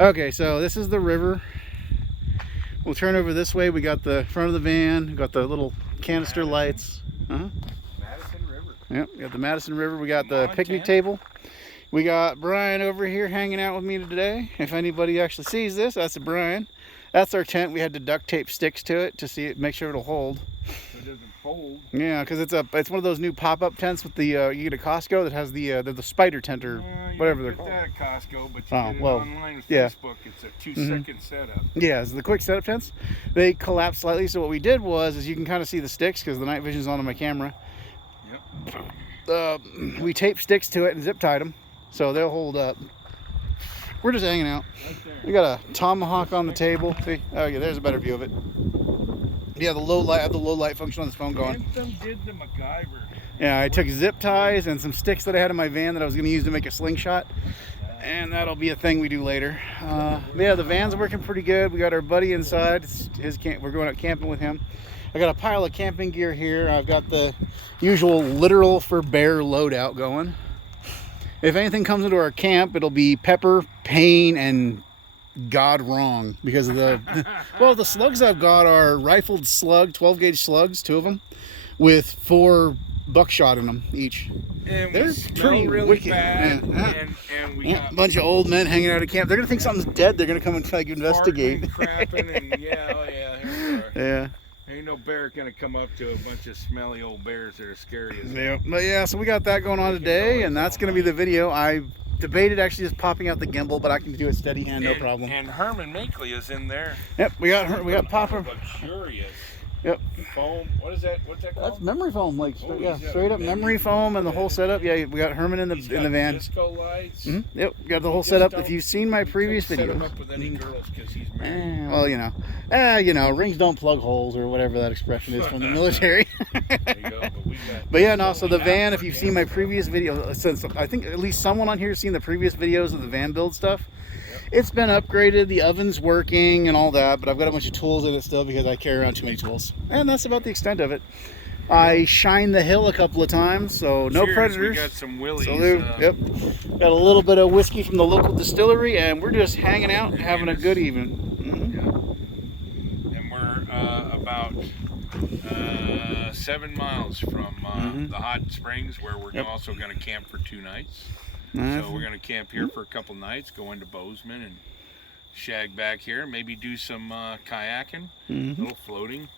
Okay, so this is the river. We'll turn over this way. We got the front of the van. We got the little canister lights. Madison River. Yep, we got the Madison River. We got the picnic table. We got Brian over here hanging out with me today. If anybody actually sees this, that's Brian. That's our tent. We had to duct tape sticks to it to see it, make sure it'll hold. So it doesn't fold. Yeah, because it's one of those new pop-up tents with the you get at Costco that has the spider tent or whatever they're called. That at Costco, but you get it online with Facebook. It's a 2-second setup. Yeah, it's the quick setup tents. They collapse slightly. So what we did is you can kind of see the sticks because the night vision's on my camera. Yep. We taped sticks to it and zip tied them, so they'll hold up. We're just hanging out. Right there. We got a tomahawk on the table. See? Oh yeah, there's a better view of it. Yeah, the low light function on this phone going. Anthem did the MacGyver. Yeah, I took zip ties and some sticks that I had in my van that I was going to use to make a slingshot, and that'll be a thing we do later. Yeah, the van's working pretty good. We got our buddy inside. It's his camp. We're going out camping with him. I got a pile of camping gear here. I've got the usual literal for bear loadout going. If anything comes into our camp, it'll be pepper, pain, and God wrong because of the well, the slugs I've got are rifled slug, 12 gauge slugs, 2 of them, with 4 buckshot in them each. And they're pretty really wicked. bad. Yeah. And we got A bunch of old men hanging out at camp. They're gonna think something's dead. They're gonna come and like investigate. farting and crapping and here we are. Yeah. Ain't no bear gonna come up to a bunch of smelly old bears that are scary as Yeah. But yeah, so we got that going on today, and that's gonna be the video. I debated actually just popping out the gimbal, but I can do it steady hand, no problem. And Herman Minkley is in there. Yep, we got Papa. Luxurious. Yep. Foam. What is that? What's that called? That's memory foam, like Oh, yeah, he's got straight up memory foam and the whole setup. Yeah, we got Herman in the van. Disco lights. Yep, got the whole Just setup. don't- If you've seen my previous Set him videos, up with any girls because he's married. well, rings don't plug holes or whatever that expression is from the military. There you go. But we got. But yeah, no. So the van, if you've seen my previous video, since I think at least someone on here has seen the previous videos of the van build stuff. It's been upgraded, the oven's working and all that, but I've got a bunch of tools in it still because I carry around too many tools. And that's about the extent of it. I shined the hill a couple of times, so no Cheers, predators. We got some willies. Salute. Yep. Got a little bit of whiskey from the local distillery, and we're just hanging out and having a good evening. And we're about 7 miles from the hot springs where we're also going to camp for 2 nights. So we're going to camp here for a couple nights, go into Bozeman and shag back here, maybe do some kayaking, a little floating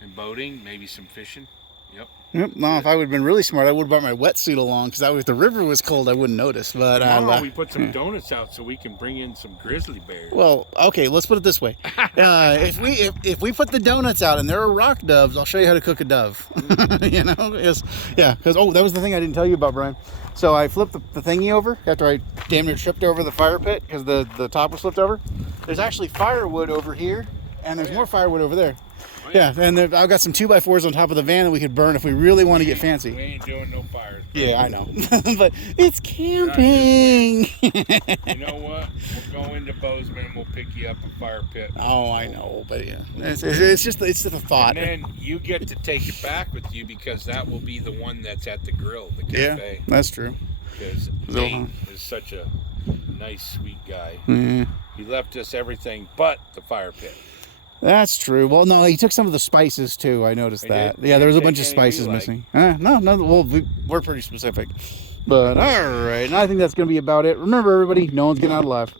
and boating, maybe some fishing. Yep. No, if I would have been really smart, I would have brought my wetsuit along because if the river was cold, I wouldn't notice. But we put some donuts out so we can bring in some grizzly bears. Well, okay, let's put it this way: if we put the donuts out and there are rock doves, I'll show you how to cook a dove. Because that was the thing I didn't tell you about, Brian. So I flipped the thingy over after I damn near tripped over the fire pit because the top was flipped over. There's actually firewood over here, and there's more firewood over there. Yeah, and I've got some 2x4s on top of the van that we could burn if we really want to get fancy. We ain't doing no fires. Yeah, I know. But it's camping. You know what? We'll go into Bozeman and we'll pick you up a fire pit. Oh, I know, but yeah. It's just a thought. And then you get to take it back with you because that will be the one that's at the grill, the cafe. Yeah, that's true. Because Nate is such a nice, sweet guy. Yeah. He left us everything but the fire pit. That's true. Well, no, he took some of the spices too. I noticed that. Did? Yeah, there was a Take bunch of any spices we like? missing. No. Well, we're pretty specific. But all right, and I think that's going to be about it. Remember, everybody, no one's getting out alive.